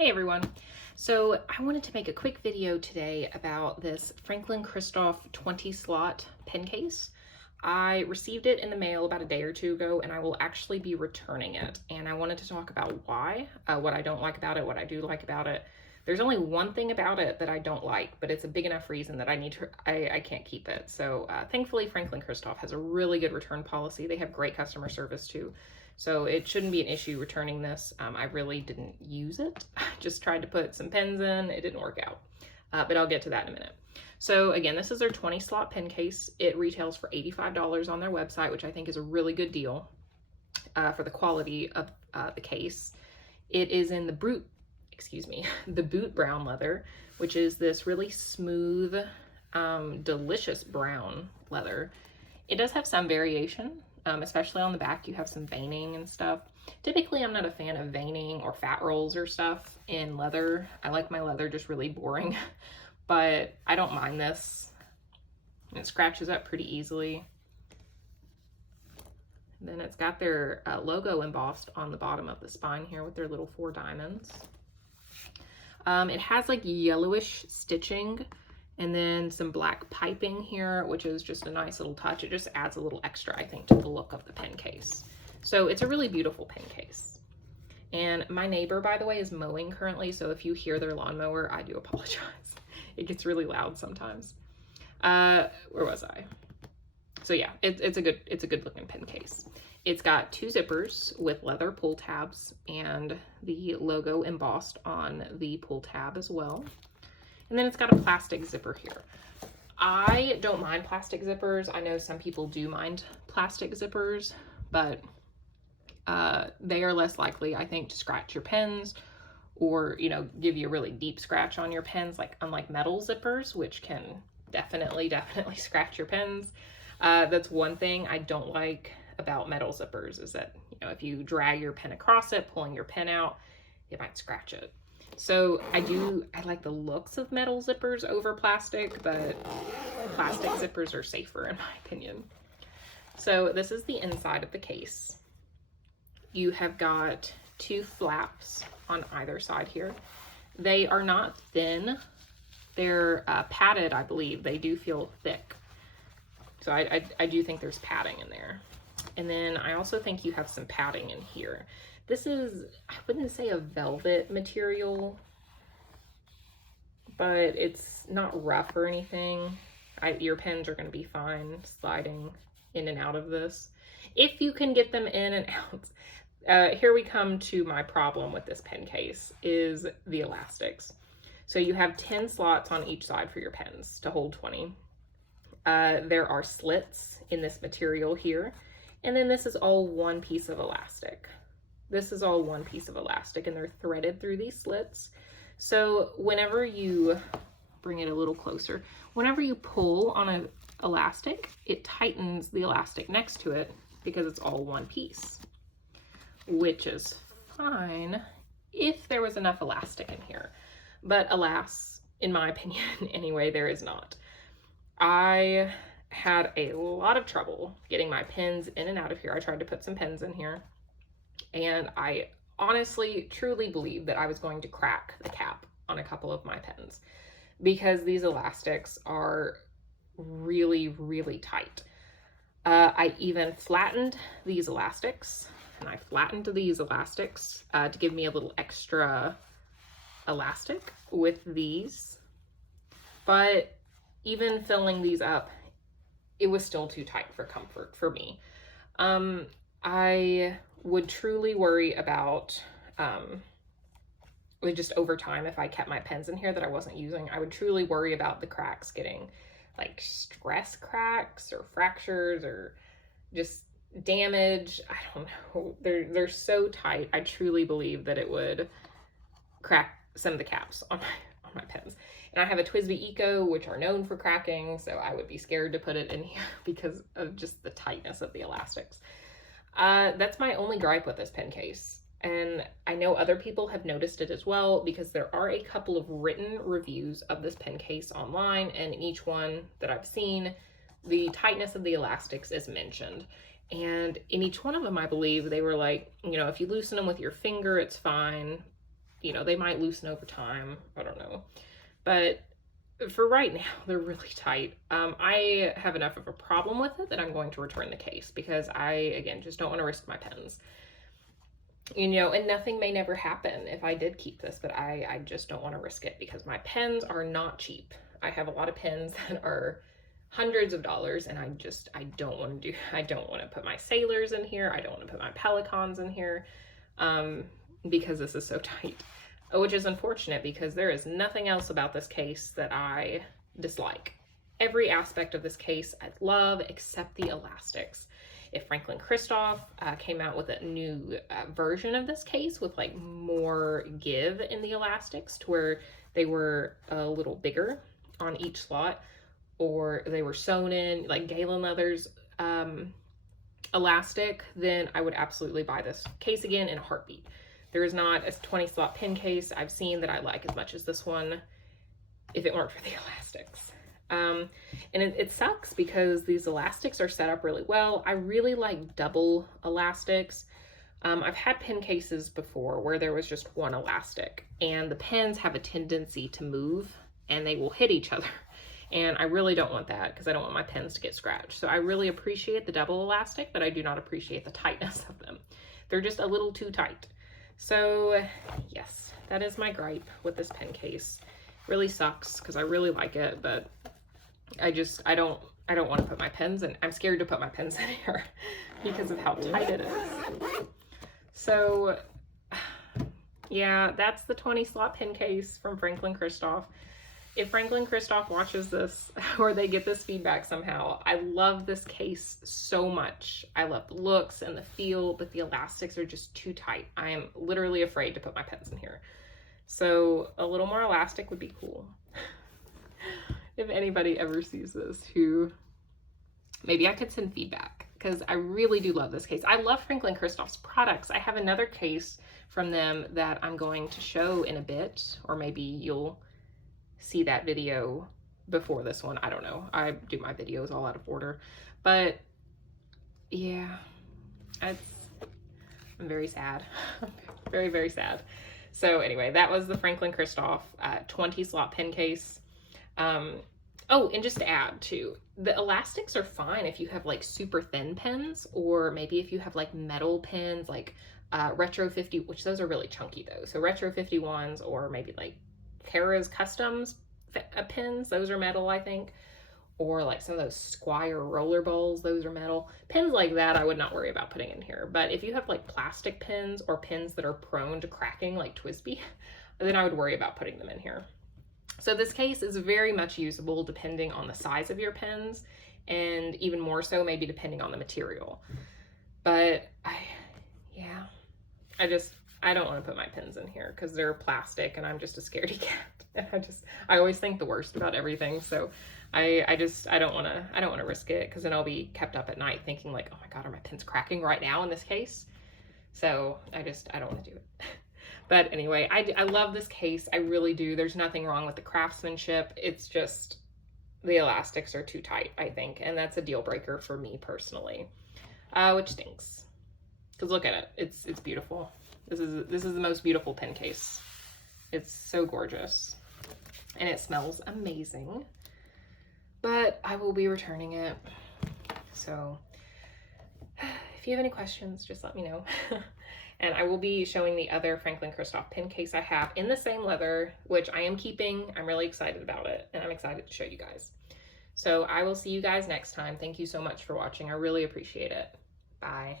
Hey everyone. So I wanted to make a quick video today about this Franklin-Christoph 20 slot pen case. I received it in the mail about a day or two ago and I will actually be returning it. And I wanted to talk about why, what I don't like about it, what I do like about it. There's only one thing about it that I don't like, but it's a big enough reason that I can't keep it. So thankfully Franklin-Christoph has a really good return policy. They have great customer service too. So it shouldn't be an issue returning this. I really didn't use it. I just tried to put some pens in. It didn't work out, but I'll get to that in a minute. So again, this is their 20 slot pen case. It retails for $85 on their website, which I think is a really good deal for the quality of the case. It is in the the boot brown leather, which is this really smooth, delicious brown leather. It does have some variation. Especially on the back, you have some veining and stuff. Typically, I'm not a fan of veining or fat rolls or stuff in leather. I like my leather just really boring, but I don't mind this. It scratches up pretty easily. And then it's got their logo embossed on the bottom of the spine here with their little 4 diamonds. It has like yellowish stitching and then some black piping here, which is just a nice little touch. It just adds a little extra, I think, to the look of the pen case. So it's a really beautiful pen case. And my neighbor, by the way, is mowing currently, so if you hear their lawnmower, I do apologize. It gets really loud sometimes. Where was I? So yeah, it's a good looking pen case. It's got 2 zippers with leather pull tabs and the logo embossed on the pull tab as well. And then it's got a plastic zipper here. I don't mind plastic zippers. I know some people do mind plastic zippers, but they are less likely, I think, to scratch your pens or, you know, give you a really deep scratch on your pens, like unlike metal zippers, which can definitely scratch your pens. That's one thing I don't like about metal zippers is that, you know, if you drag your pen across it, pulling your pen out, it might scratch it. So I like the looks of metal zippers over plastic, but plastic zippers are safer in my opinion. So this is the inside of the case. You have got 2 flaps on either side here. They are not thin. They're padded, I believe. They do feel thick. So I do think there's padding in there. And then I also think you have some padding in here. This is, I wouldn't say a velvet material, but it's not rough or anything. Your pens are going to be fine sliding in and out of this, if you can get them in and out. Here we come to my problem with this pen case, is the elastics. So you have 10 slots on each side for your pens to hold 20. There are slits in this material here, and then this is all one piece of elastic. This is all one piece of elastic and they're threaded through these slits. So whenever you bring it a little closer, whenever you pull on an elastic, it tightens the elastic next to it because it's all one piece, which is fine if there was enough elastic in here. But alas, in my opinion anyway, there is not. I had a lot of trouble getting my pens in and out of here. I tried to put some pens in here, and I honestly, truly believe that I was going to crack the cap on a couple of my pens because these elastics are really, really tight. I even flattened these elastics, and I flattened these elastics to give me a little extra elastic with these. But even filling these up, it was still too tight for comfort for me. I would truly worry about, just over time, if I kept my pens in here that I wasn't using, I would truly worry about the cracks getting like stress cracks or fractures or just damage. I don't know. They're so tight. I truly believe that it would crack some of the caps on my pens. And I have a TWSBI Eco, which are known for cracking, so I would be scared to put it in here because of just the tightness of the elastics. That's my only gripe with this pen case. And I know other people have noticed it as well because there are a couple of written reviews of this pen case online, and in each one that I've seen, the tightness of the elastics is mentioned. And in each one of them, I believe they were like, you know, if you loosen them with your finger, it's fine. you know, they might loosen over time. I don't know. But for right now, they're really tight. I have enough of a problem with it that I'm going to return the case because I, again, just don't want to risk my pens. You know, and nothing may never happen if I did keep this, but I just don't want to risk it because my pens are not cheap. I have a lot of pens that are hundreds of dollars, and I don't want to put my Sailors in here. I don't want to put my Pelicans in here because this is so tight. Which is unfortunate because there is nothing else about this case that I dislike. Every aspect of this case I love except the elastics. If Franklin-Christoph came out with a new version of this case with like more give in the elastics to where they were a little bigger on each slot, or they were sewn in like Galen Leather's elastic, then I would absolutely buy this case again in a heartbeat. There is not a 20 slot pin case I've seen that I like as much as this one if it weren't for the elastics. And it sucks because these elastics are set up really well. I really like double elastics. I've had pin cases before where there was just one elastic and the pins have a tendency to move and they will hit each other. And I really don't want that because I don't want my pens to get scratched. So I really appreciate the double elastic, but I do not appreciate the tightness of them. They're just a little too tight. So yes, that is my gripe with this pen case. Really sucks because I really like it, but I don't want to put my pens in. I'm scared to put my pens in here because of how tight it is. So yeah, that's the 20 slot pen case from Franklin-Christoph. If Franklin-Christoph watches this or they get this feedback somehow, I love this case so much. I love the looks and the feel, but the elastics are just too tight. I am literally afraid to put my pens in here. So a little more elastic would be cool. If anybody ever sees this, who maybe I could send feedback because I really do love this case. I love Franklin-Christoph's products. I have another case from them that I'm going to show in a bit, or maybe you'll see that video before this one. I don't know. I do my videos all out of order, but yeah, I'm very sad. Very, very sad. So anyway, that was the Franklin-Christoph 20 slot pen case. Oh, and just to add too, the elastics are fine if you have like super thin pens, or maybe if you have like metal pens, like Retro 50, which those are really chunky though. So Retro 51s, or maybe like Kara's Customs pins, those are metal, I think. Or like some of those Squire roller balls, those are metal. Pins like that I would not worry about putting in here. But if you have like plastic pins or pins that are prone to cracking like Twisby, then I would worry about putting them in here. So this case is very much usable depending on the size of your pens, and even more so maybe depending on the material. But I don't want to put my pens in here because they're plastic and I'm just a scaredy cat. And I always think the worst about everything. So I don't want to risk it because then I'll be kept up at night thinking like, oh my God, are my pens cracking right now in this case? So I don't want to do it. But anyway, I love this case. I really do. There's nothing wrong with the craftsmanship. It's just the elastics are too tight, I think. And that's a deal breaker for me personally, which stinks. Because look at it. It's beautiful. This is the most beautiful pen case. It's so gorgeous. And it smells amazing. But I will be returning it. So if you have any questions, just let me know. And I will be showing the other Franklin-Christoph pen case I have in the same leather, which I am keeping. I'm really excited about it, and I'm excited to show you guys. So I will see you guys next time. Thank you so much for watching. I really appreciate it. Bye.